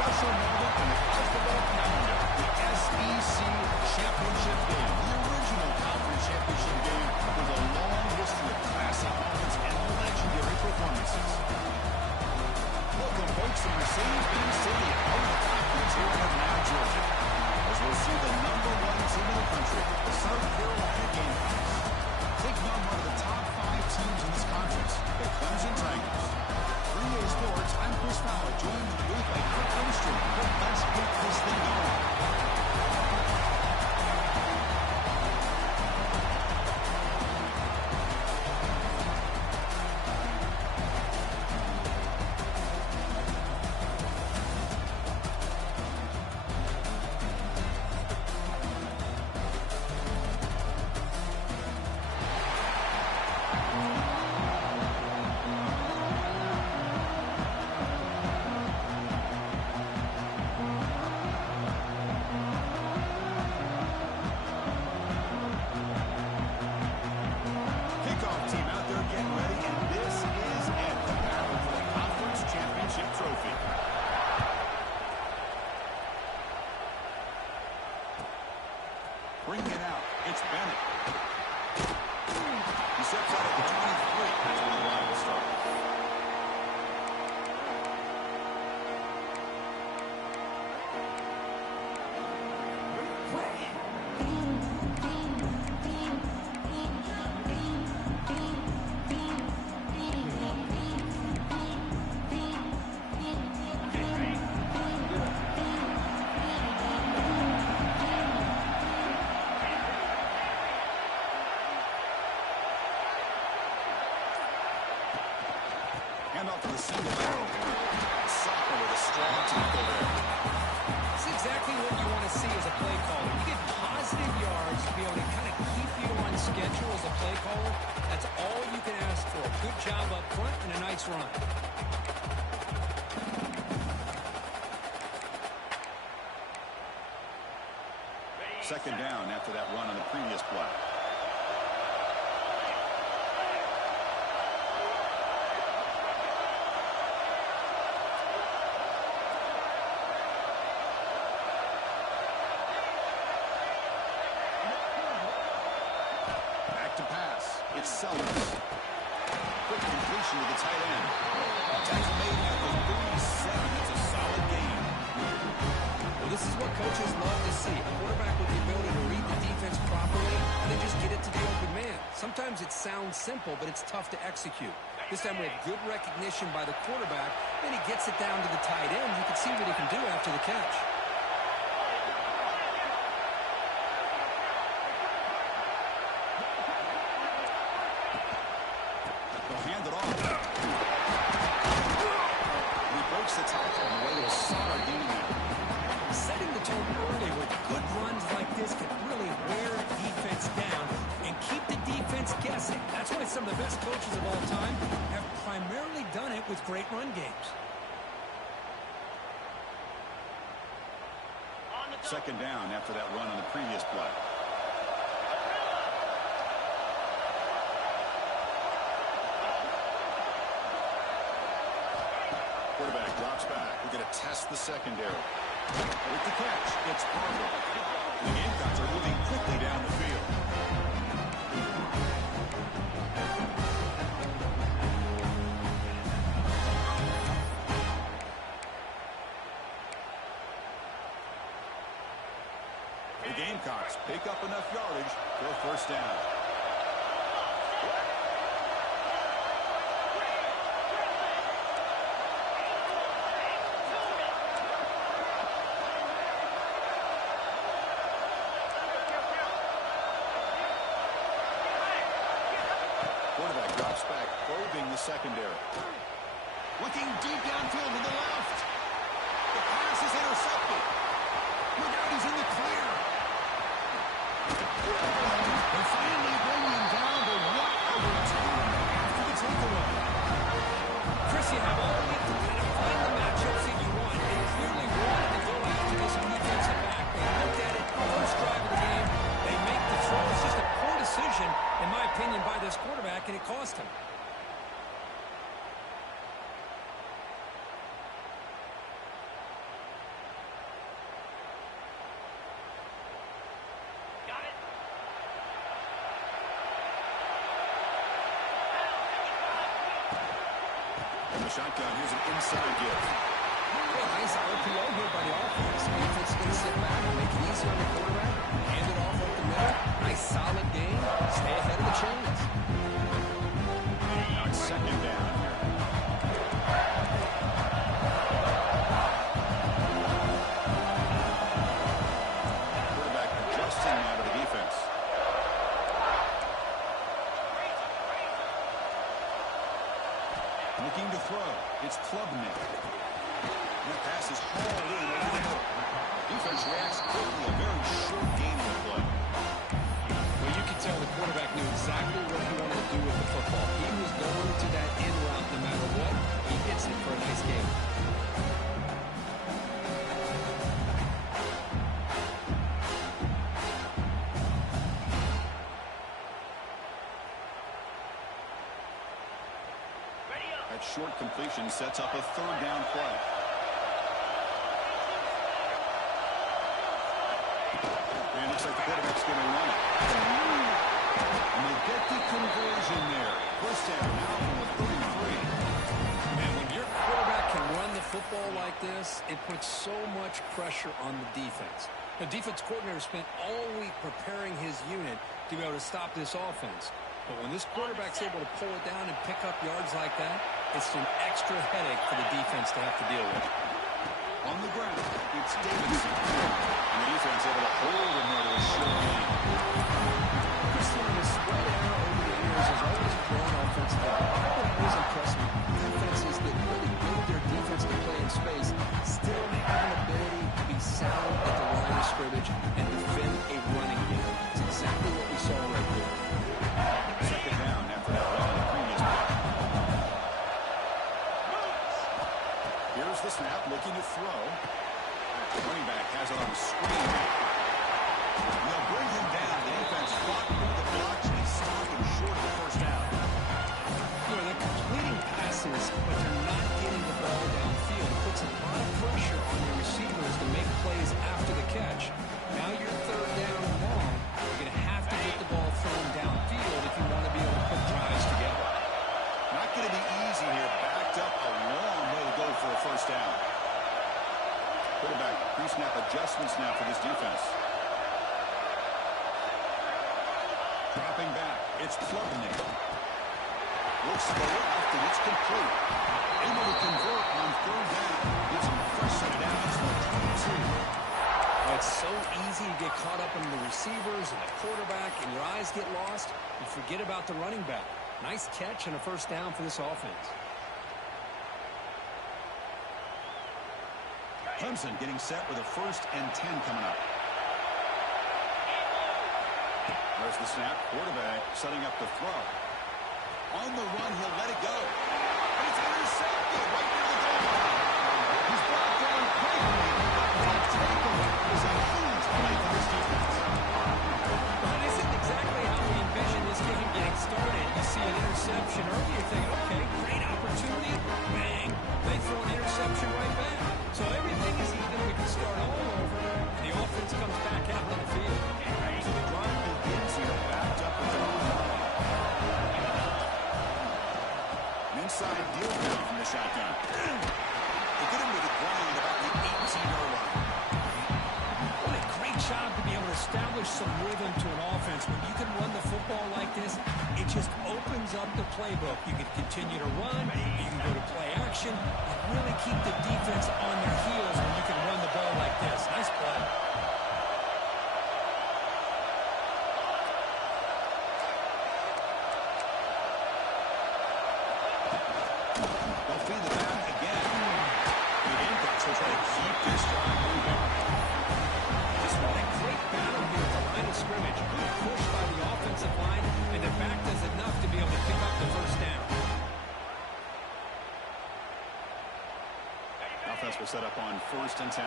special moment in the college football calendar, the SEC Championship Game. The original conference championship game with a long history of classic moments and legendary performances. Welcome, folks, to Mercedes-Benz Stadium, home of the conference here in Atlanta, Georgia. As we'll see the #1 team in the country, the South Carolina Gamecocks, taking on one of the top 5 teams in this conference, the Clemson Tigers. 3A Sports, I'm Chris Fowler, joined in the booth by Kirk Armstrong. Let's get this thing going. Bring it out. It's Bennett. He steps out at the 23. That's where the line will start. Off to the single barrel. Soccer with a strong tackle there. It's exactly what you want to see as a play caller. You get positive yards to be able to kind of keep you on schedule as a play caller. That's all you can ask for. Good job up front and a nice run. Second down after that run on the previous play. It's Sellers. Quick completion to the tight end. Tackle made at the 37. It's a solid game. Well, this is what coaches love to see. A quarterback with the ability to read the defense properly and then just get it to the open man. Sometimes it sounds simple, but it's tough to execute. This time we have good recognition by the quarterback. Then he gets it down to the tight end. You can see what he can do after the catch. Hand it off. He breaks the tackle on the way to a solid game there. Setting the tone early with good runs like this can really wear defense down and keep the defense guessing. That's why some of the best coaches of all time have primarily done it with great run games. Second down after that run on the previous play. Quarterback drops back. We're going to test the secondary. With the catch, it's Barber. The Gamecocks are moving quickly down the field. The Gamecocks pick up enough yardage for a first down. Quarterback drops back, probing the secondary. Looking deep downfield to the left. The pass is intercepted. Look out, he's in the clear. They finally bring him down, but what a return after the takeaway. Chris, you have all week to kind of find the matchups that you want. They clearly wanted to go after this defensive back. They looked at it first drive of the game. They make the throw. It's just a poor decision, in my opinion, by this quarterback, and it cost him. From the shotgun, here's an inside give. Well, nice RPO here by the offense. Defense is going to sit back and make it easy on the quarterback. Hand it off up the middle. Nice solid game. Stay ahead of the chains. Now it's second down here. Quarterback adjusting now to the defense. Looking to throw. It's Klubnik. That pass is hauled in over the middle. Defense reacts quickly. A very short game of play. Well, you can tell the quarterback knew exactly what he wanted to do with the football. He was going to that in route no matter what. He hits it for a nice game. That short completion sets up a third down play. And it looks like the quarterback's going to run it. And they get the conversion there. First down now from the 33. Man, when your quarterback can run the football like this, it puts so much pressure on the defense. The defense coordinator spent all week preparing his unit to be able to stop this offense. But when this quarterback's able to pull it down and pick up yards like that, it's an extra headache for the defense to have to deal with. On the ground, it's Davidson. And the defense able to hold him there to a short game. Chris Long has spread error over the years has always grown offensively. What always impressed me, defenses that really build their defense to play in space still have an ability to be sound at the line of scrimmage and defend a running game. It's exactly what we saw right there. Second down after that run in the previous play. Here's the snap, looking to throw. The running back has it on the screen. They'll bring him down. The defense fought through the blocks and stop him short of the first down. You know, they're completing passes, but they're not getting the ball downfield. It puts a lot of pressure on your receivers to make plays after the catch. Now you're third down and long. You're going to have to get the ball thrown downfield if you want to be able to put drives together. Not going to be easy here. Backed up a long way to go for a first down. Quarterback pre-snap adjustments now for this defense. Dropping back. It's Klubnik. Looks to the left, and it's complete. Able to convert on third down. Gets him a fresh set of downs from 22. It's so easy to get caught up in the receivers and the quarterback, and your eyes get lost. You forget about the running back. Nice catch and a first down for this offense. Clemson getting set with a 1st and 10 coming up. There's the snap. Quarterback setting up the throw. On the run, he'll let it go. And it's intercepted right near the goal line. He's brought down quickly. That takeaway is a huge play for this defense. Well, this isn't exactly how we envisioned this game getting started. You see an interception early, you think, okay, great opportunity. Bang. They throw an interception right back. So everything is even. We can start all over. And the offense comes back out on the field. So the drive begins here, backed up with their own line. An inside deal now from the shotgun. They get him to the ground about the 18-yard line. What a great job to be able to establish some rhythm to an offense. When you can run the football like this, it just opens up the playbook. You can continue to run, you can go to play action, and really keep the defense on their heels when you can run the ball like this. Nice play. They'll feed the back again. The Gamecocks will try to keep this drive moving. Just what a great battle here at the line of scrimmage. Good push by the offensive line, and the back does enough to be able to pick up the first down. Offense will set up on 1st and 10.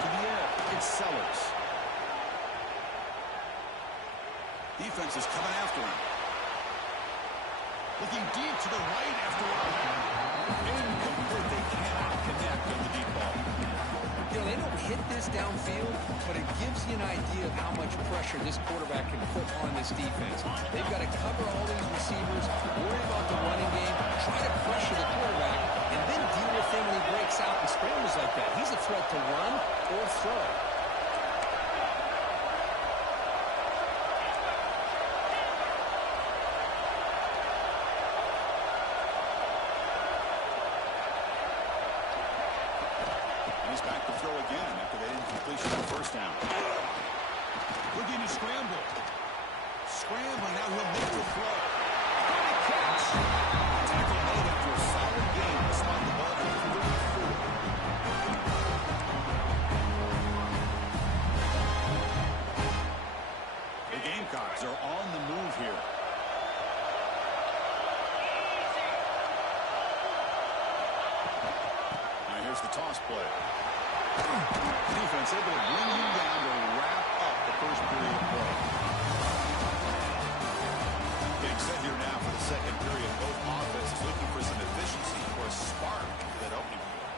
To the air, it's Sellers. Defense is coming after him. Looking deep to the right after all. Incomplete. They cannot connect on the deep ball. hit this downfield, but it gives you an idea of how much pressure this quarterback can put on this defense. They've got to cover all these receivers, worry about the running game, try to pressure the quarterback, and then deal with him when he breaks out and scrambles like that. He's a threat to run or throw. He's back to throw again after that incompletion on first down. Looking to scramble. Scrambling, now he'll make the throw. Great catch. Tackle made after a solid gain despite the ball being 34. The Gamecocks are on the move here. Now here's the toss play. Defense able to bring him down to wrap up the first period of play. Getting set here now for the second period. Both offenses looking for some efficiency or a spark to that opening play.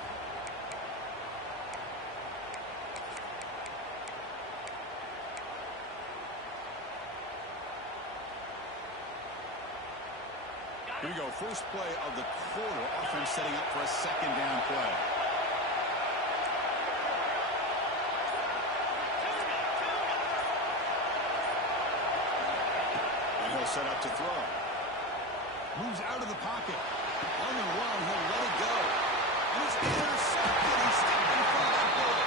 Here we go. First play of the quarter. Offense setting up for a second down play. Set up to throw. Moves out of the pocket. On the run, he'll let it go. And it's intercepted. He's stepping in front of that ball.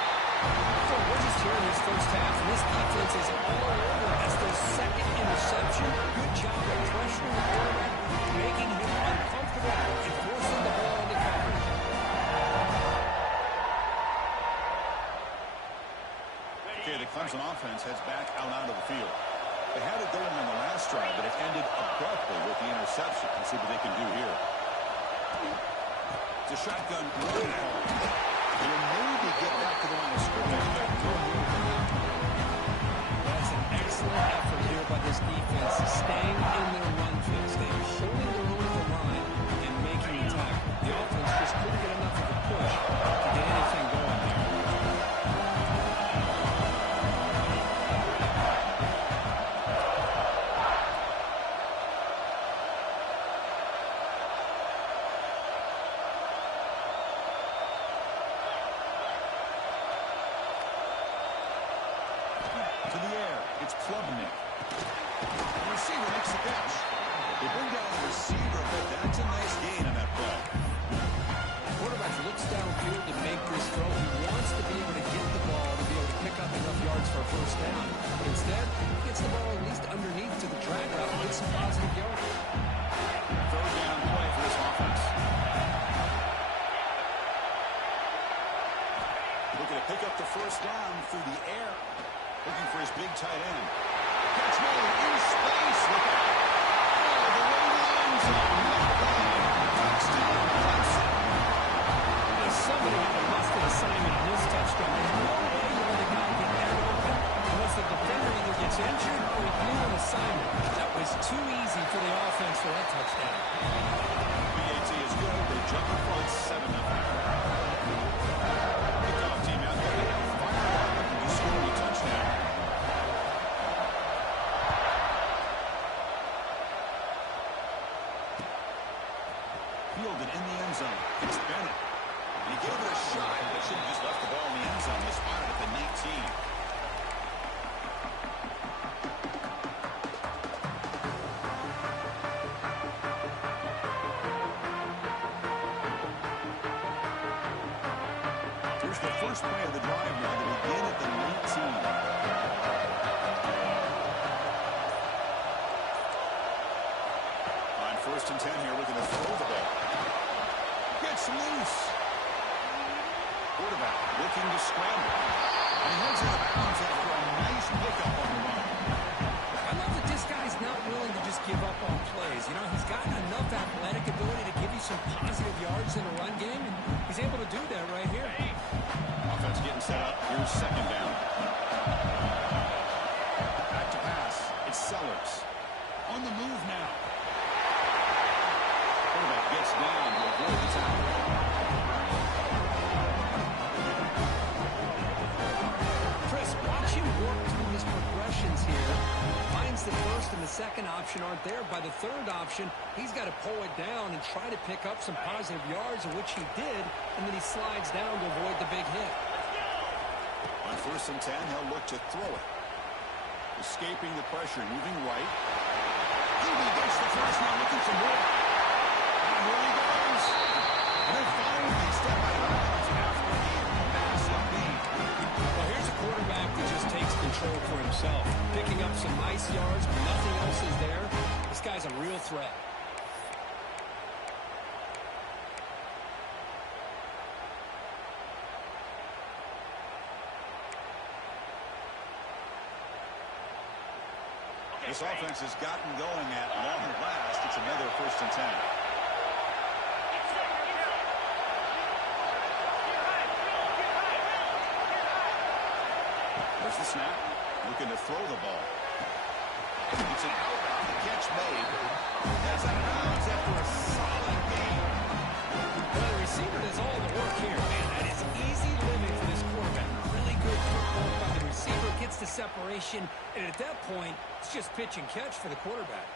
So we're just here in this first half, and this defense is all over as their second interception. Good job of pressuring the quarterback, making him uncomfortable, and forcing the ball into coverage. Okay, the Clemson offense heads back out onto the field. They had it going on the last drive, but it ended abruptly with the interception. Let's see what they can do here. It's a shotgun running call. They'll maybe get back to the line of scrimmage, but no more than that. That's an excellent effort here by this defense, staying in their run fix, staying holding their own at the line and making the tackle. The offense just couldn't get enough of a push to get anything going there. To the air, it's Klubnik. The receiver makes the catch. They bring down the receiver, but that's a nice gain on that play. The quarterback looks downfield to make this throw. He wants to be able to get the ball to be able to pick up enough yards for a first down. But instead, he gets the ball at least underneath to the drag route and gets some positive yards. Third down play for this offense. Looking to pick up the first down through the air. Looking for his big tight end. Catch made in space. Look out. Oh, the way to the end zone. Nice play. Touchdown, Clemson. There's somebody who must have assignment on this touchdown. There's no way you let a guy get that open unless the defender either gets injured or he blew an assignment. That was too easy for the offense for that touchdown. BAT is good. They jump in front 7-0. Kickoff team out there. They have firepower to score a touchdown. Fielded in the end zone. It's Bennett. And he gave it a shot. They should have just left the ball in the end zone. They spotted at the 19. Here's the first play of the drive now. They begin at the 19. On first and 10 here, looking to throw the ball. Gets loose. Quarterback looking to scramble. And he heads out of bounds after a nice pickup on the run. I love that this guy's not willing to just give up on plays. You know, he's got enough athletic ability to give you some positive yards in a run game, and he's able to do that right here. Offense getting set up. Here's second down. Back to pass. It's Sellers. On the move now. Quarterback gets down to avoid the tackle. second option aren't there. By the third option, he's got to pull it down and try to pick up some positive yards, of which he did, and then he slides down to avoid the big hit. On 1st and 10, he'll look to throw it. Escaping the pressure, moving right. He gets the first, now looking for more. And here he goes. And then finally, step by step, after a massive lead. Well, here's a quarterback that just takes control for himself. Picking up some nice yards, but nothing else is there. This guy's a real threat. This offense has gotten going at long last. It's another 1st and 10. There's the snap. Looking to throw the ball. It's an outbound catch made. That's out of bounds after a solid game. Well, the receiver does all the work here. Man, that is easy living for this quarterback. Really good footwork by the receiver. Gets the separation. And at that point, it's just pitch and catch for the quarterback.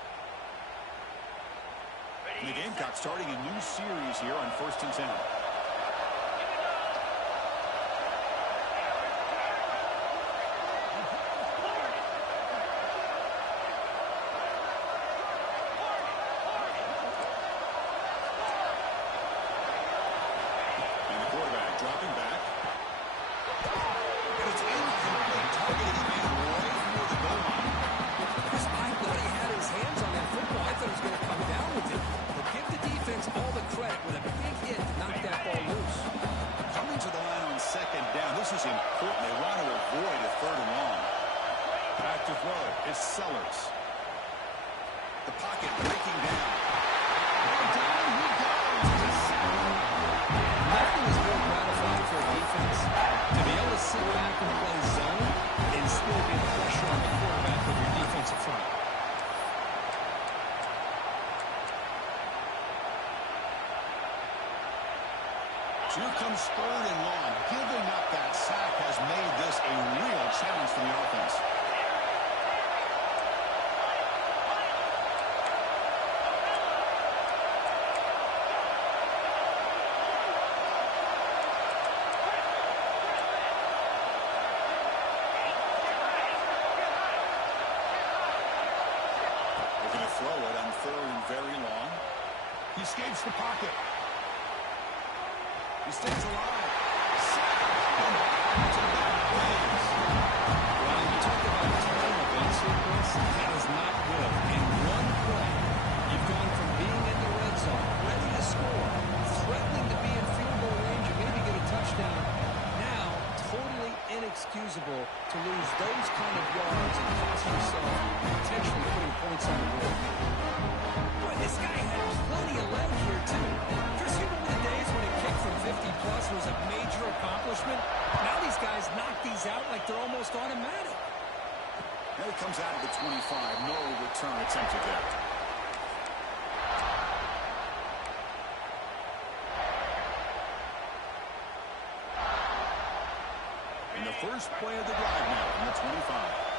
The Gamecocks starting a new series here on 1st and 10. Dropping back. And it's incomplete. Targeting the man right near the goal line. I thought he had his hands on that football. I thought he was going to come down with it. But give the defense all the credit with a big hit to knock that ball loose. Coming to the line on 2nd down. This is important. They want to avoid a 3rd and long. Back to throw. It's Sellers. The pocket breaking down. And down he goes. Nothing is more gratifying for a defense to be able to sit back and play zone and still get pressure on the quarterback with your defensive front. Here comes 3rd and long. Giving up that sack has made this a real challenge for the offense. Throw it on 3rd and very long. He escapes the pocket. He stays alive. Well, you talk about time events here, Chris. That is not good. In one play, you've gone from being in the red zone, ready to score, threatening to be in field goal range and maybe get a touchdown. Now, totally inexcusable to lose those kind of yards and cost yourself potentially putting points on the board. Boy, this guy had plenty of leg here, too. Chris, you remember the days when a kick from 50-plus was a major accomplishment? Now these guys knock these out like they're almost automatic. Now he comes out of the 25. No return attempted there. In the first play of the drive now on the 25.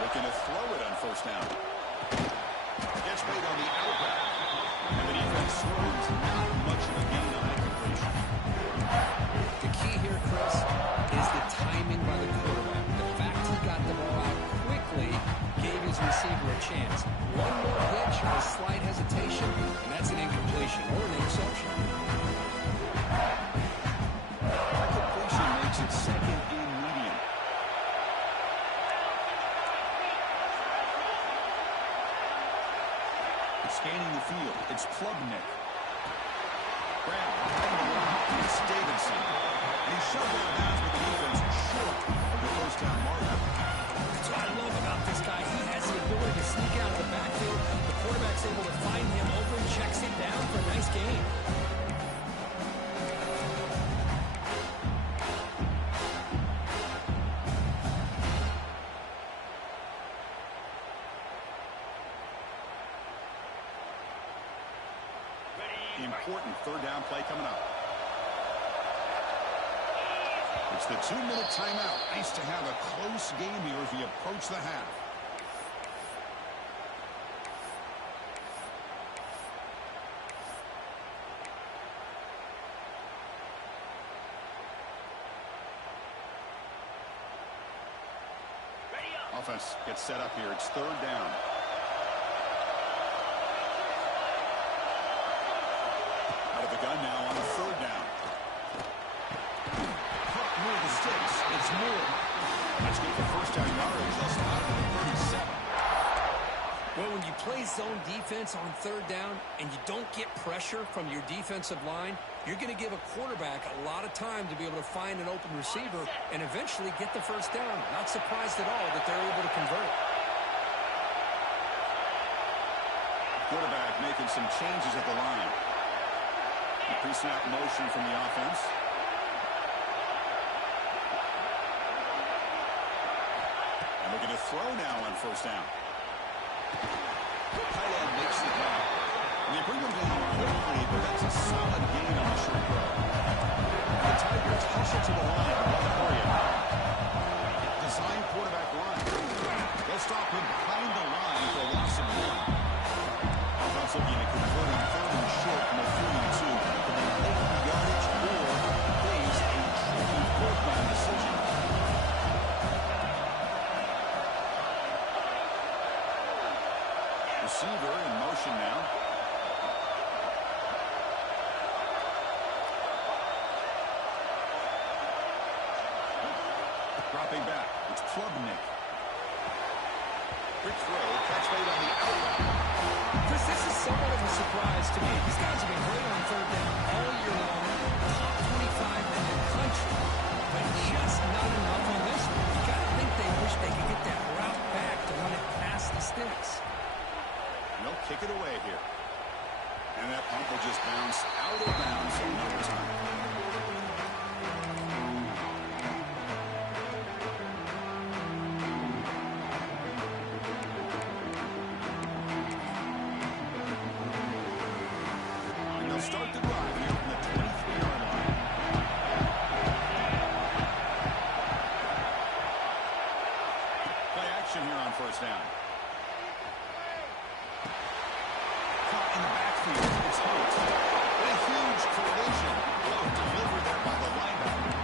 Looking to throw it on 1st down. Gets made on the outback. And the defense swerves. Not much of a gain on that completion. The key here, Chris, is the timing by the quarterback. The fact he got the ball out quickly gave his receiver a chance. One more pitch, a slight hesitation, and that's an incompletion or an interception. That completion makes it 2nd and medium. Scanning the field, it's Plubnik. Brown, it's Davidson. And he's shoved out of bounds with the defense short of the 1st down marker. That's what I love about this guy. He has the ability to sneak out of the backfield. The quarterback's able to find him open, checks it down for a nice gain. important third down play coming up. It's the 2-minute timeout. Nice to have a close game here as we approach the half. Offense gets set up here. It's third down. Out of the gun now on third down. Caught near the sticks. It's Moore. That's good for first down yardage. Just out of the 37. Well, when you play zone defense on third down and you don't get pressure from your defensive line, you're going to give a quarterback a lot of time to be able to find an open receiver and eventually get the first down. Not surprised at all that they're able to convert. Quarterback making some changes at the line. Pre-snap motion from the offense. And looking to throw now on first down. Tight end makes the grab. And they bring him down quickly, but that's a solid gain on the short throw. The Tigers hustle to the line to run for you. Design quarterback line. They'll stop him behind the line for a loss of 1. Offense looking to convert on third and short from a 3-2. Can they make the yardage or face a tricky fourth down decision? Receiver in motion now. Dropping back. It's Klubnik. Quick throw. Catch made on the outlet. Chris, this is somewhat of a surprise to me. These guys have been great on third down all year long. Top 25 in the country. But just not enough on this one. You got to think they wish they could get that route back to run it past the sticks. They'll kick it away here. And that punt will just bounce out of bounds in no time. And they'll start the drive here from the 23-yard line. Play action here on first down. In the backfield, it's Holt. A huge collision. Well delivered there by the linebacker.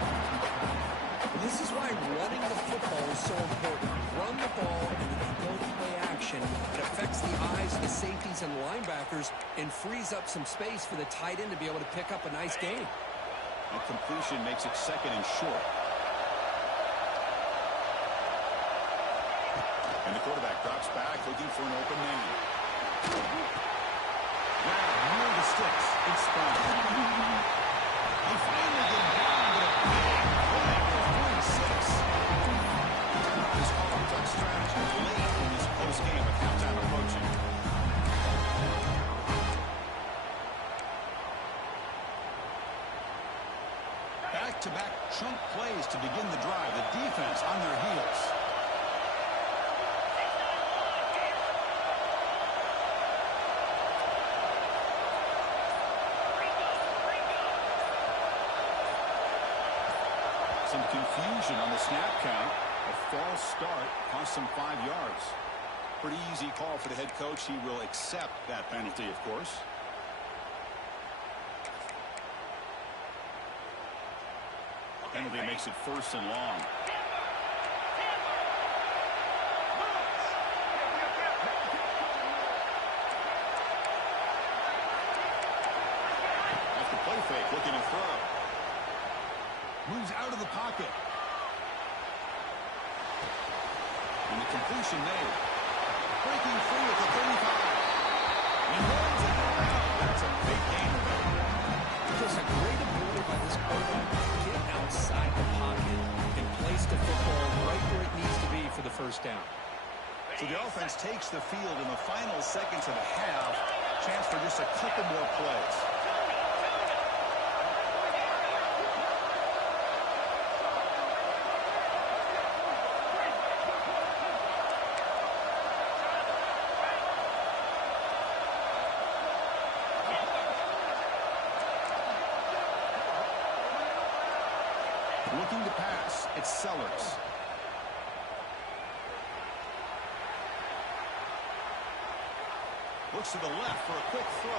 This is why running the football is so important. Run the ball, and if you don't play action, it affects the eyes of the safeties and linebackers and frees up some space for the tight end to be able to pick up a nice gain. And completion makes it second and short. And the quarterback drops back, looking for an open man. Near the sticks. It's Spawn. They finally get down, but a big play for 46. This off-the-touch strategy is late in this close game with halftime approaching. Back-to-back chunk plays to begin the drive. The defense on their heels. Some confusion on the snap count. A false start cost them 5 yards. Pretty easy call for the head coach. He will accept that penalty, of course. Penalty makes it first and long. After play fake, looking to throw. Moves out of the pocket. And the completion made. Breaking free at the 35. He runs it around. That's a big gain. Just a great ability by this quarterback to get outside the pocket and place the football right where it needs to be for the first down. So the offense takes the field in the final seconds of the half. Chance for just a couple more plays. It's Sellers. Looks to the left for a quick throw.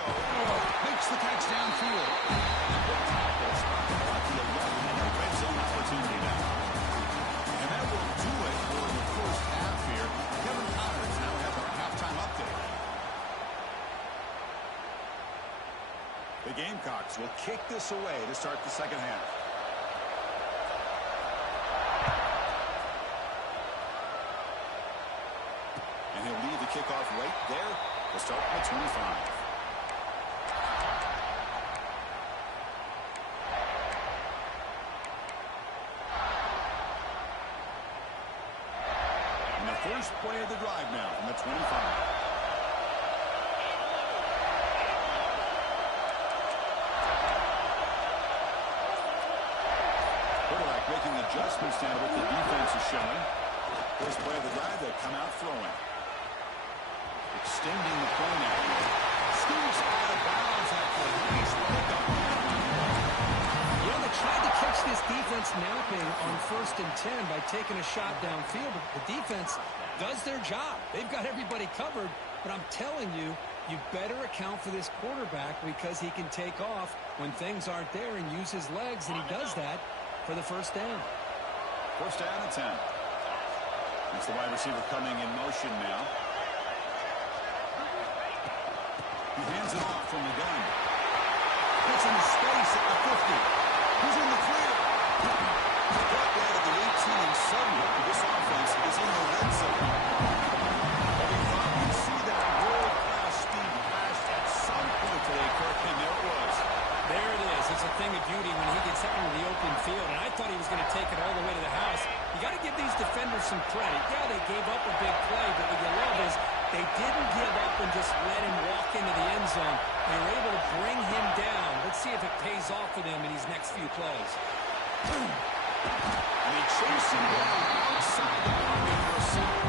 Makes the catch downfield. Good tackles. Got the 11 in a red zone opportunity now. And that will do it for the first half here. Kevin Connors now has our halftime update. The Gamecocks will kick this away to start the second half. And he'll leave the kickoff right there to start at 25. And the first play of the drive now from the 25. Making adjustments now what the defense is showing. First play of the drive, they come out throwing. Extending the play now. Scoots out of bounds after a nice pickup. Yeah, they tried to catch this defense napping on 1st and 10 by taking a shot downfield, but the defense does their job. They've got everybody covered, but I'm telling you, you better account for this quarterback because he can take off when things aren't there and use his legs, and he does that for the first down. First down and 10. That's the wide receiver coming in motion now. He hands it off from the gun. Gets into space at the 50. He's in the clear. Got that at the 18 and suddenly this offense is in the red zone. But we thought we'd see that world-class speed pass at some point today, Kirk, and there it was. There it is. It's a thing of beauty when he gets out into the open field, and I thought he was going to take it all the way to the house. You got to give these defenders some credit. Yeah, they gave up a big play, but what you love is they didn't give up and just let him walk into the end zone. They were able to bring him down. Let's see if it pays off for them in these next few plays. And they chase him down outside the pocket for a sack.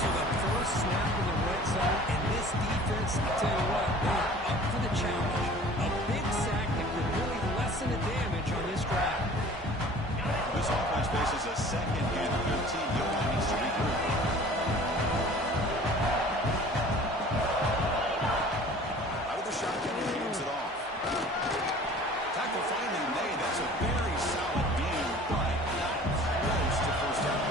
So the first snap in the red zone, and this defense, I tell you what, they are up for the challenge. A big sack that could really lessen the damage on this drive. This offense faces a 2nd and 15. Yohan needs to regroup. Out of the shotgun, he hands it off. Tackle finally made. That's a very solid game, but not close to first down.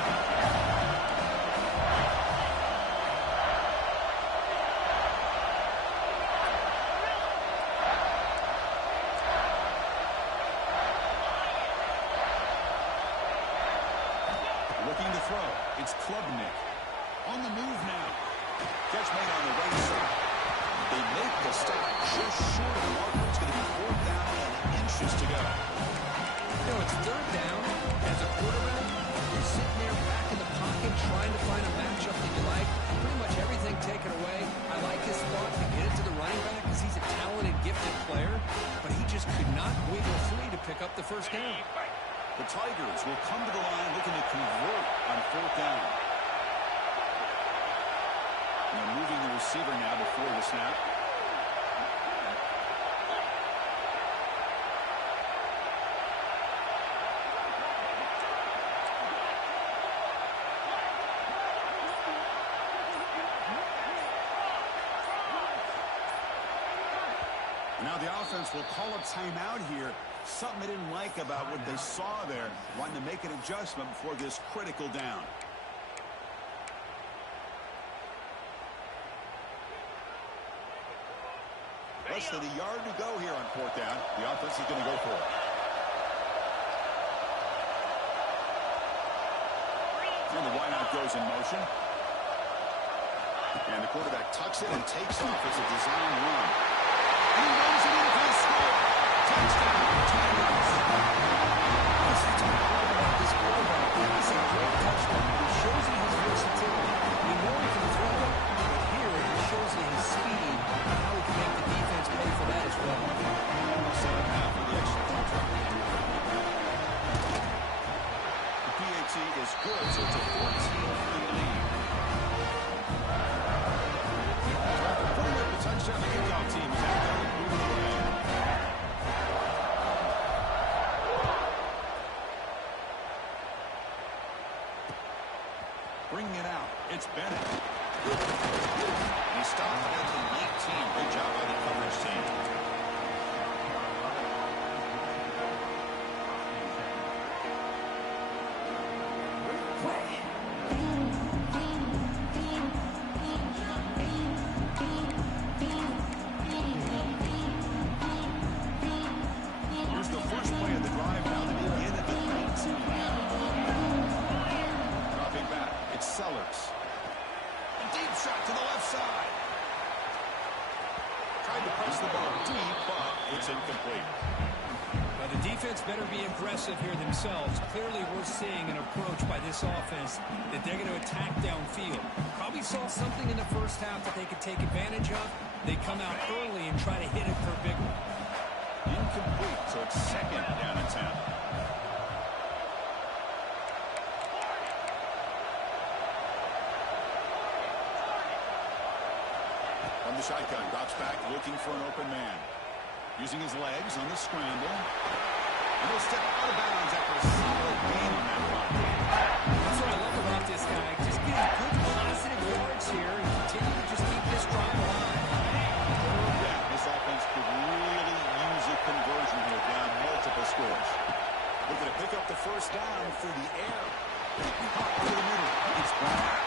Looking to throw. It's Klubnik. On the move now. Catch made on the right side. They make the stop just short of the marker. It's going to be 4th down and inches to go. You know, it's 3rd down. As a quarterback, you're sitting there back in the pocket trying to find a matchup that you like. Pretty much everything taken away. I like his thought to get it to the running back because he's a talented, gifted player, but he just could not wiggle free to pick up the first down. The Tigers will come to the line looking to convert on 4th down. And they're moving the receiver now before the snap. Now the offense will call a timeout here. Something they didn't like about what they saw there. Wanting to make an adjustment before this critical down. Less than a yard to go here on 4th down. The offense is going to go for it. And the wideout goes in motion. And the quarterback tucks it and takes off as a design run. He runs it in for the score. Touchdown, Tigers. This is what I love about this quarterback. It's a great touchdown. It shows you his versatility. We know he can throw it, but here it shows you his speed and how he can make the defense pay for that as well. 7.5 for the extra point try. The PAT is good, so it's a 14-3 lead. Putting up the touchdown, the kickoff team is out there moving away. bringing it out. It's Bennett. He stopped at the 19. Great job by the coverage team. Here's the first play of the drive now to begin at the 19. Dropping back, it's Sellers. A deep shot to the left side. Tried to press the ball deep, but it's incomplete. Well, the defense better be aggressive here themselves. Clearly, we're seeing an approach by this offense that they're going to attack downfield. Probably saw something in the first half that they could take advantage of. They come out early and try to hit it for a big one. Incomplete, so it's second down and 10. From the shotgun, drops back, looking for an open man. Using his legs on the scramble. And he'll step out of bounds after a solid gain on that run. That's what I love about this guy. Just getting good positive yards here and continue to just keep this drive alive. Yeah, this offense could really use a conversion here, down multiple scores. Looking to pick up the first down through the air. Hot to the middle. It's Brown.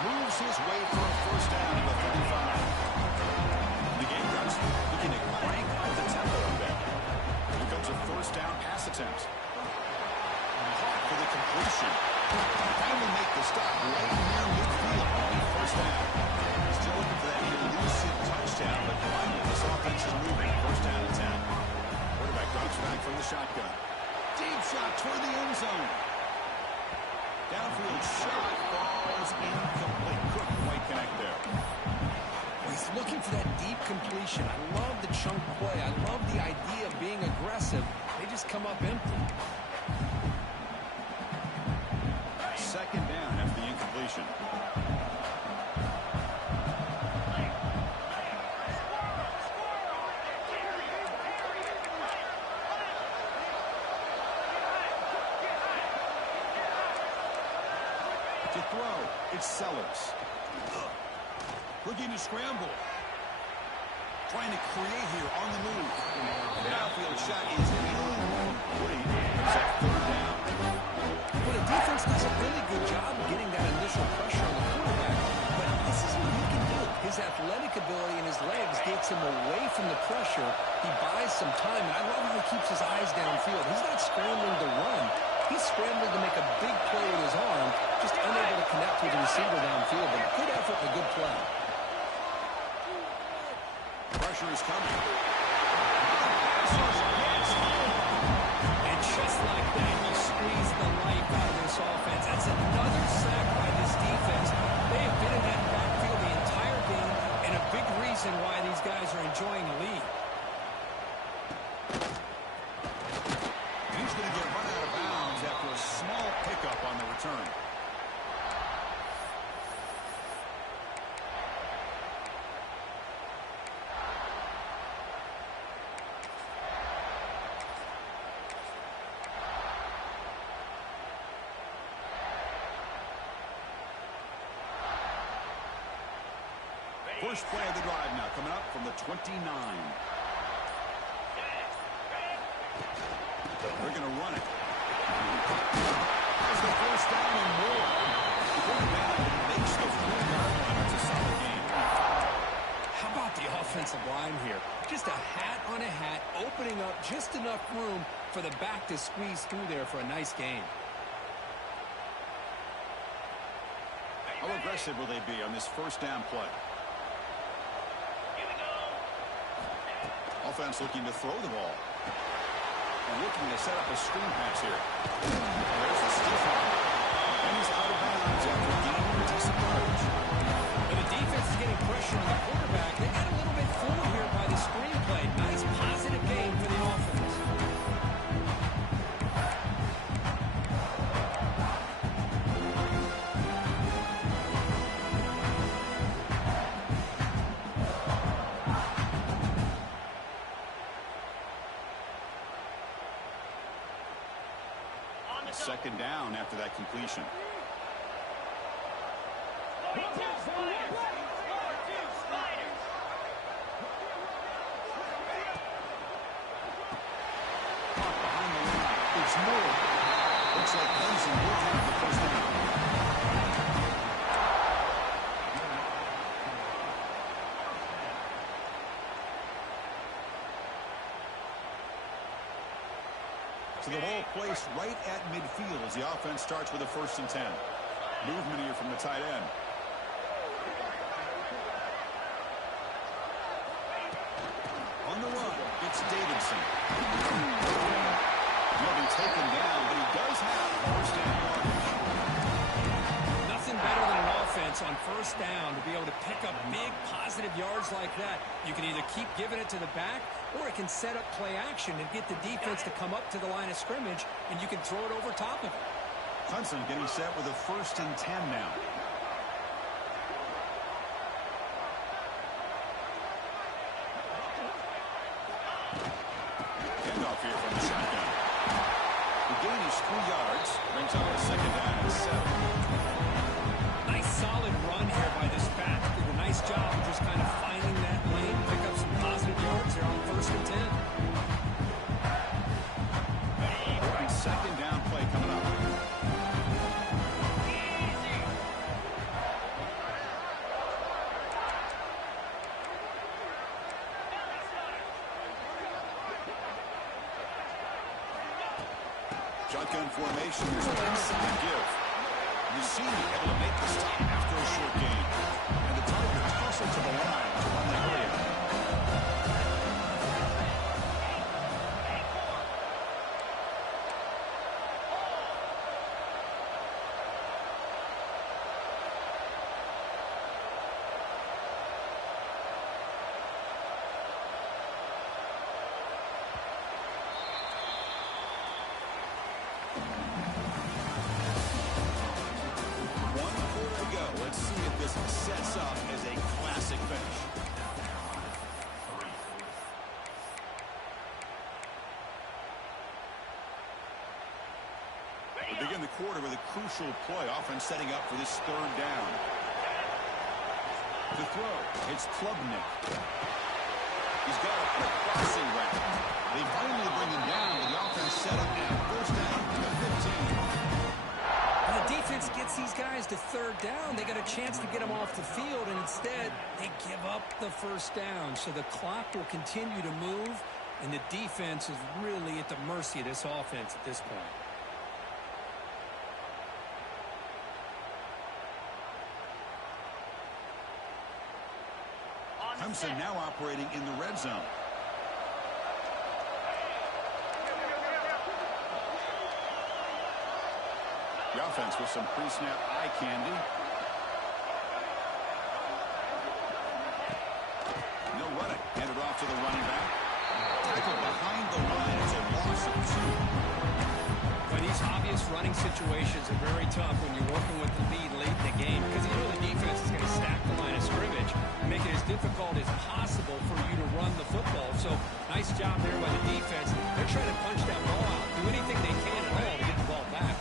Moves his way for a first down to the 35. The Gamecocks looking to crank up the tempo a bit. Here comes a first down pass attempt. Caught for the completion. Finally make the stop right near midfield on first down. Still looking for that elusive touchdown, but finally this offense is moving. First down and 10. Quarterback drops back from the shotgun. Deep shot toward the end zone. Downfield shot falls incomplete. Couldn't quite connect there. He's looking for that deep completion. I love the chunk play. I love the idea of being aggressive. They just come up empty. Second down after the incompletion. To throw, it's Sellers. Looking to scramble. Trying to create here on the move. The downfield shot is incomplete. It's a third down. Well, the defense does a really good job of getting that initial pressure on the quarterback, but this is what he can do. His athletic ability and his legs gets him away from the pressure. He buys some time, and I love how he keeps his eyes downfield. He's not scrambling to run. He's scrambling to make a big play with his arm, just unable to connect with the receiver downfield, but good effort and a good play. Pressure is coming. And just like that, you squeeze the life out of this offense. That's another sack by this defense. They have been in that backfield the entire game, and a big reason why these guys are enjoying the lead. He's going to get run out of bounds after a small pickup on the return. First play of the drive now coming up from the 29. They're going to run it. There's the first down and more. The quarterback makes the 4-yard line. It's a solid game. How about the offensive line here? Just a hat on a hat, opening up just enough room for the back to squeeze through there for a nice gain. How aggressive will they be on this first down play? Offense looking to throw the ball. And looking to set up a screen pass here. There's the stiff arm. And he's out of bounds after gaining decent yardage. But the defense is getting pressure on the quarterback. They got a little bit fooled here by the screenplay. Nice positive game for the offense. Second down after that completion. Behind the line. It's more. Looks like Clemson will have the first down. So the ball placed right at midfield as the offense starts with a 1st and 10. Movement here from the tight end. On the run, it's Davidson. He'll be taken down, but he does have first down yardage. Nothing better than an offense on 1st down to be able to pick up big positive yards like that. You can either keep giving it to the back, or it can set up play action and get the defense to come up to the line of scrimmage, and you can throw it over top of it. Clemson getting set with a 1st and 10 now. Handoff here from the shotgun. The gain is 3 yards. Brings up a 2nd down and 7. Nice solid run here by this back. Did a nice job of just kind of finding that lane, pick up some positive yards there on 1st and 10. And 2nd down play coming up. Shotgun formation. There's an inside give. You see able to make the stop after a short gain. And the target tosses to the line to run the area. Sets up as a classic finish. We begin the quarter with a crucial play, offense setting up for this 3rd down. The throw, it's Klubnik. He's got a crossing route. They finally bring him down, but the offense set up now. 1st down to the 15. The defense gets these guys to 3rd down. They got a chance to get them off the field, and instead they give up the 1st down. So the clock will continue to move, and the defense is really at the mercy of this offense at this point. Clemson now operating in the red zone. The offense with some pre-snap eye candy. No running. Handed off to the running back. Tackled behind the line. It's a loss of 2. Well, these obvious running situations are very tough when you're working with the lead late in the game, because you know the defense is going to stack the line of scrimmage, make it as difficult as possible for you to run the football. So nice job there by the defense. They're trying to punch that ball out, do anything they can at all to get the ball back.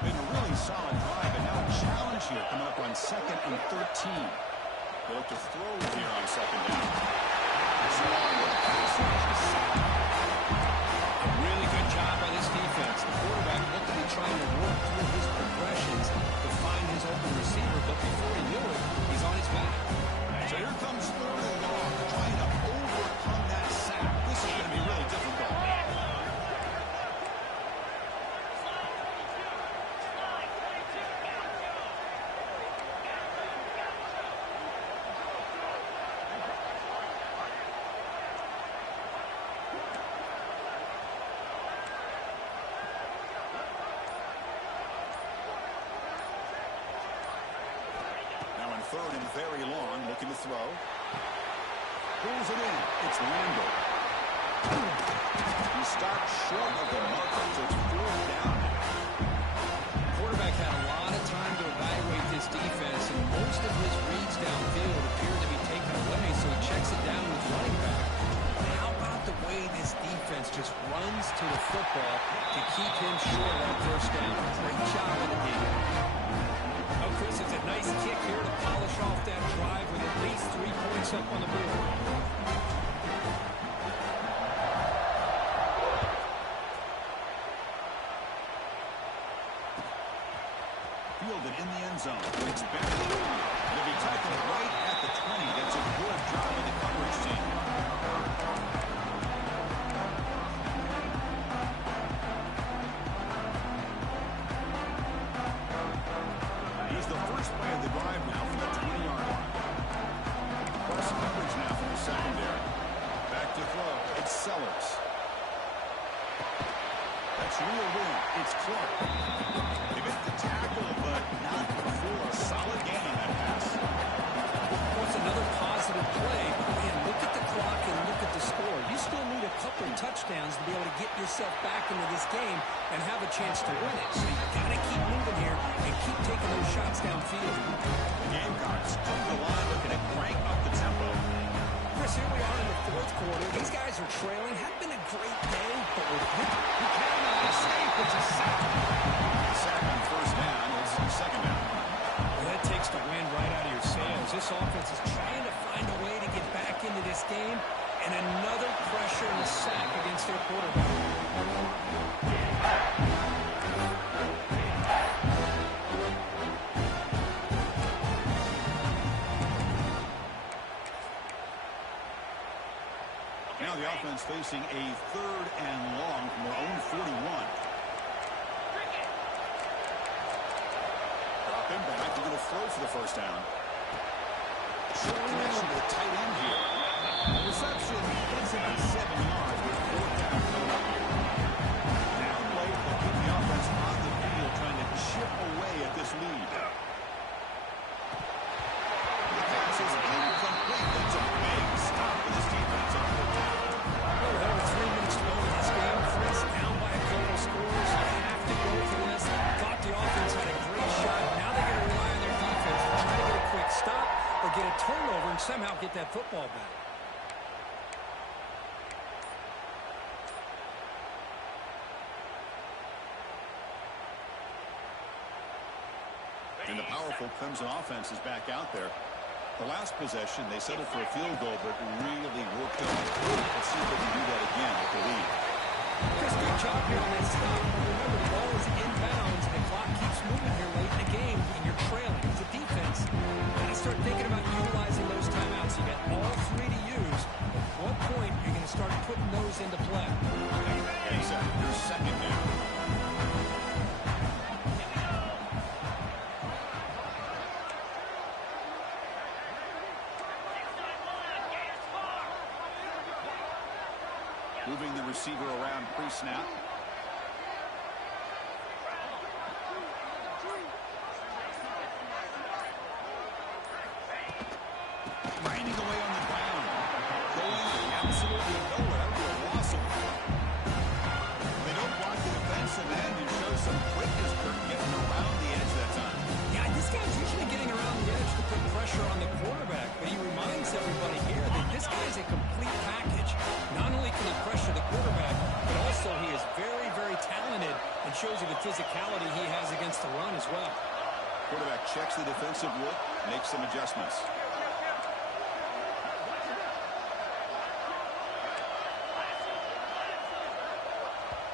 Been a really solid drive, and now a challenge here coming up on 2nd and 13. They'll look to throw here on 2nd down. A really good job by this defense. The quarterback looked to be trying to work through his progressions to find his open receiver, but before he knew it, he's on his back. So here comes 3rd and long, trying to overcome that sack. This is going to be really difficult. Now in 3rd and very long, looking to throw. Pulls it in. It's Randall. He stopped short of the marker, so it's 4th down. The quarterback had a lot of time to evaluate this defense, and most of his reads downfield appeared to be taken away, so he checks it down with running back. How about the way this defense just runs to the football to keep him short of that 1st down? Great job of the defense. Oh, Chris, it's a nice kick here to up on the board. Fielded in the end zone. It's back. They'll be tackled right at the 20. That's a good job of the coverage team. He's the first play of the drive now from the 20-yard line. Plus coverage now from the secondary. Back to throw. It's Sellers. That's real room. It's Clark. They missed the tackle, but not before a solid gain on that pass. What's another positive play? Man, look at the clock and look at the score. You still need a couple touchdowns to be able to get yourself back into this game and have a chance to win it. So you've got to keep moving here and keep taking those shots downfield. The Gamecocks come to the line looking to crank up the tempo. Chris, here we are in the fourth quarter. These guys are trailing. Had been a great day, but with you cannot escape. It's a sack. Sack on first down. It's second down. Well, that takes the wind right out of your sails. This offense is trying to find a way to get back into this game, and another pressure and a sack against their quarterback. Now the offense facing a third and long from their own 41. Dropping back, they're going to throw for the first down. Short connection to the tight end here. The reception gets him at 7 yards with fourth down coming up here. Now late, they'll keep the offense on the field trying to chip away at this lead. The pass is incomplete. That's a big stop for this defense on fourth down. Well, there were 3 minutes to go in this game. Chris, down by a couple scores. You have to go for this. Thought the offense had a great shot. Now they're going to rely on their defense to try to get a quick stop or get a turnover and somehow get that football back. And the powerful Clemson offense is back out there. The last possession, they settled for a field goal, but really worked on it. Let's see if they can do that again with the lead. Chris, good job here on that stop. Remember, the ball is inbounds. The clock keeps moving here late in the game, and you're trailing. As a defense, you got to start thinking about utilizing those timeouts. You got all three to use. At what point are you going to start putting those into play? Exactly. Your second down. Moving the receiver around pre-snap. Grinding away on the ground. Going absolutely nowhere to a loss of one. They don't block the defensive end and show some quickness for getting around the edge that time. Yeah, this guy's usually getting around the edge to put pressure on the quarterback, but he reminds everybody here that this guy's a complete package. Not only can he pressure the quarterback, but also he is very, very talented and shows you the physicality he has against the run as well. Quarterback checks the defensive look, makes some adjustments.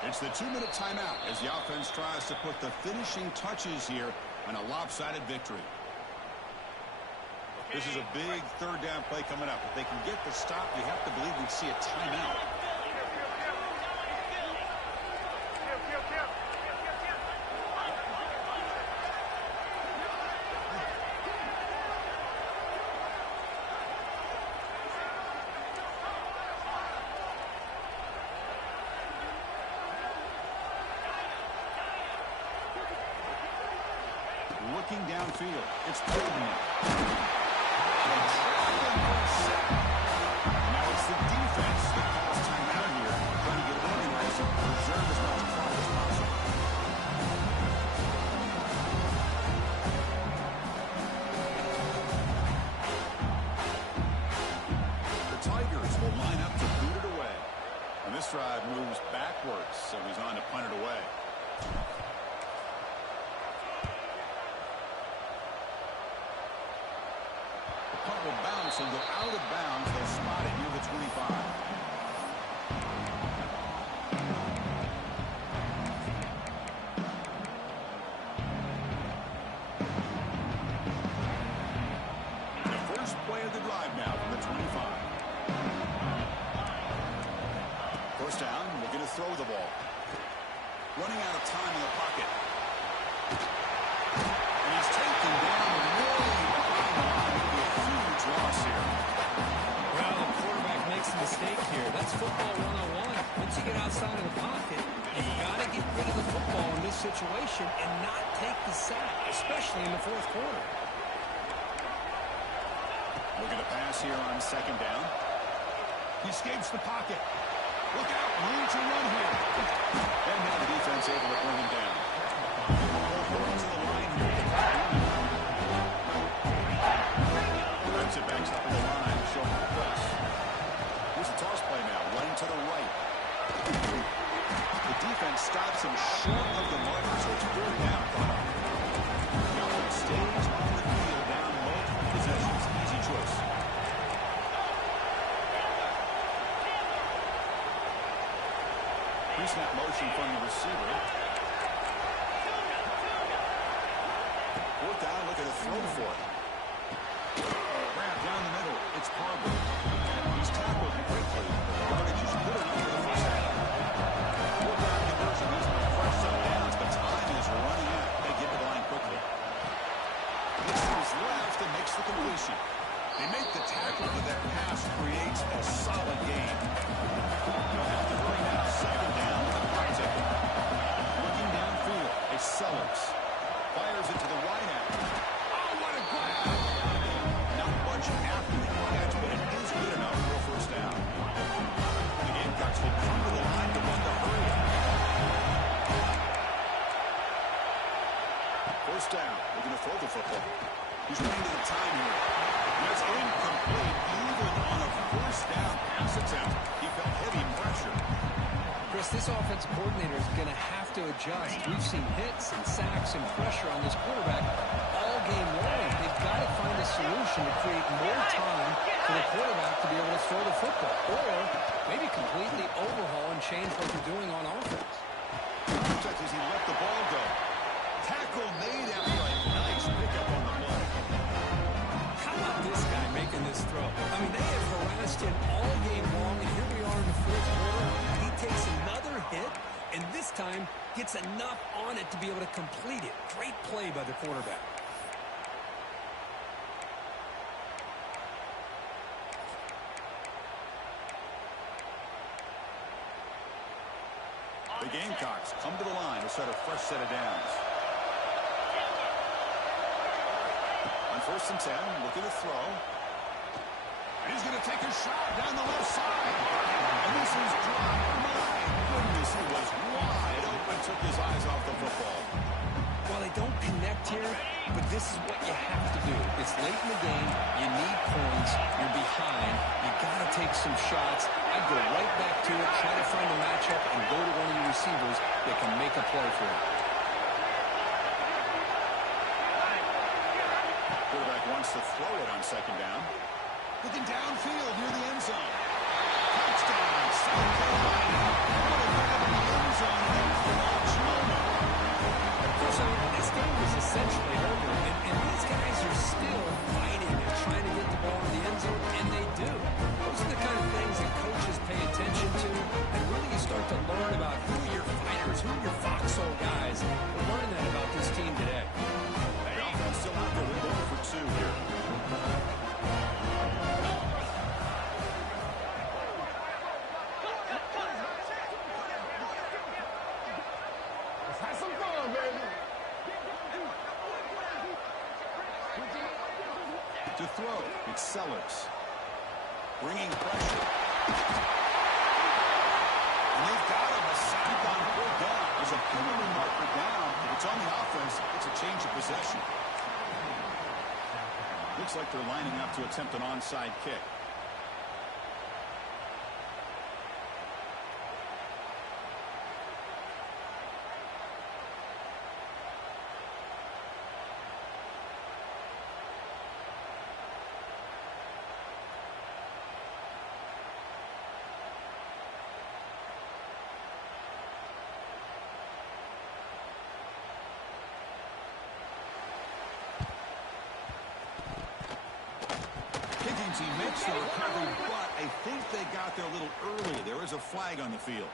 It's the 2-minute timeout as the offense tries to put the finishing touches here on a lopsided victory. This is a big third down play coming up. If they can get the stop, you have to believe we'd see a timeout. Looking downfield, it's Pilgrim. Now it's the defense that calls timeout here, trying to get organized and preserve as much clock as possible. The Tigers will line up to boot it away. And this drive moves backwards, so he's on to punt it away. Clemson go out of bounds. They'll spot it near the 25. Play of the drive now from the 25. First down, looking to throw the ball. Running out of time in the pocket. And he's taken down really behind the line. It'll be a huge loss here. Well, the quarterback makes a mistake here. That's football 101. Once you get outside of the pocket, you've got to get rid of the football in this situation and not take the sack, especially in the fourth quarter. Looking to pass here on second down. He escapes the pocket. Look out, room to run here. And now the defense able to bring him down. Going to the line here. Defensive backs up in the line, showing the press. Here's a toss play now, running to the right. The defense stops him short of the marker, so it's third down product. The offense stays on the field down multiple possessions. Easy choice. Pre-snap motion from the receiver. Fourth down, looking to throw for it. Grab down the middle. It's Harbour. He's tackled quickly. Yardage is good enough for the first half. Fourth down conversion using a fresh set of downs, but time is running out. They get to the line quickly. This is left and makes the completion. They make the tackle, but that pass creates a solid gain. They'll have to hurry now. Second down with the clock ticking. Looking downfield. It's Sellers. Fires it to the right end. Oh, what a grab! Not much after the catch, but it is good enough for a first down. The Gamecocks will come to the line to run the hurry. First down. Looking to throw the football. He's running to the time here. That's incomplete, even on a first down pass attempt. He felt heavy pressure. Chris, this offensive coordinator is going to have to adjust. We've seen hits and sacks and pressure on this quarterback all game long. They've got to find a solution to create more time for the quarterback to be able to throw the football, or maybe completely overhaul and change what they're doing on offense. As he let the ball go. Tackle made after a nice pickup on the play. How about this guy making this throw? I mean, they have harassed him all game long, and here we are in the fourth quarter. He takes another hit, and this time gets enough on it to be able to complete it. Great play by the quarterback. The Gamecocks come to the line to set a fresh set of downs. On first and 10, looking to throw. And he's going to take a shot down the left side. And this is dropped. My goodness, he was wide open, took his eyes off the football. Well, they don't connect here, but this is what you have to do. It's late in the game. You need points. You're behind. You got to take some shots. I'd go right back to it, try to find a matchup, and go to one of your receivers that can make a play for you. Quarterback wants to throw it on second down. Looking downfield near the end zone. Touchdown, South Carolina. What a grab in the end zone. And a clutch moment. So this game is essentially over, and these guys are still fighting and trying to get the ball in the end zone, and they do. Those are the kind of things that coaches pay attention to, and really you start to learn about who are your fighters, who are your foxhole guys. We're learning that about this team today. The offense still out there with 0 for 2 here. To throw, it's Sellers. Bringing pressure. And they've got him a sack on full down. There's a penalty marker down. If it's on the offense, it's a change of possession. Looks like they're lining up to attempt an onside kick. means he makes the recovery, but I think they got there a little early. There is a flag on the field.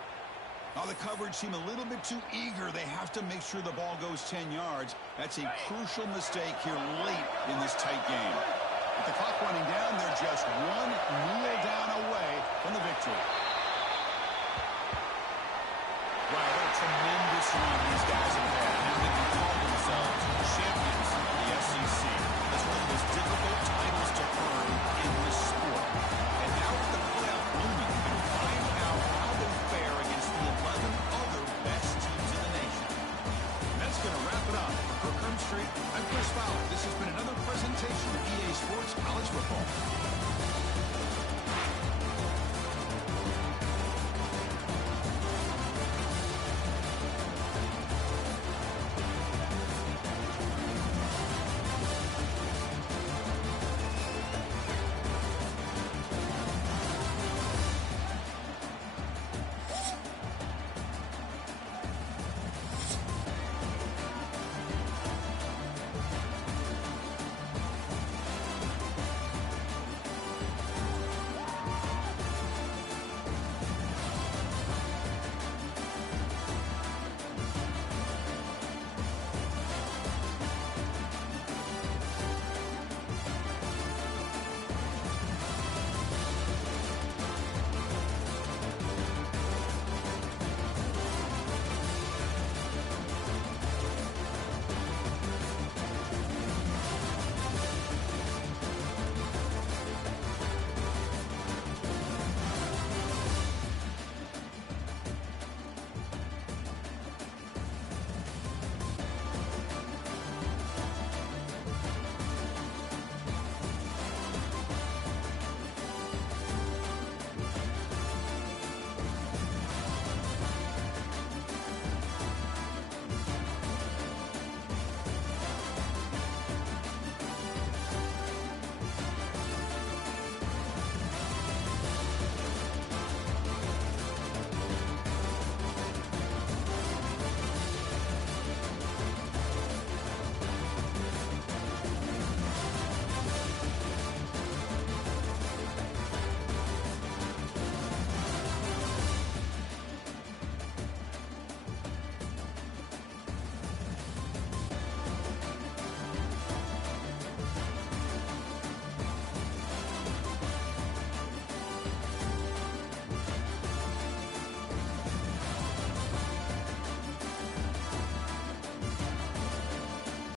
Now the coverage seemed a little bit too eager. They have to make sure the ball goes 10 yards. That's a crucial mistake here late in this tight game. With the clock running down, they're just one kneel down away from the victory. Wow, what a tremendous run these guys have had. And they can call themselves champions of the SEC.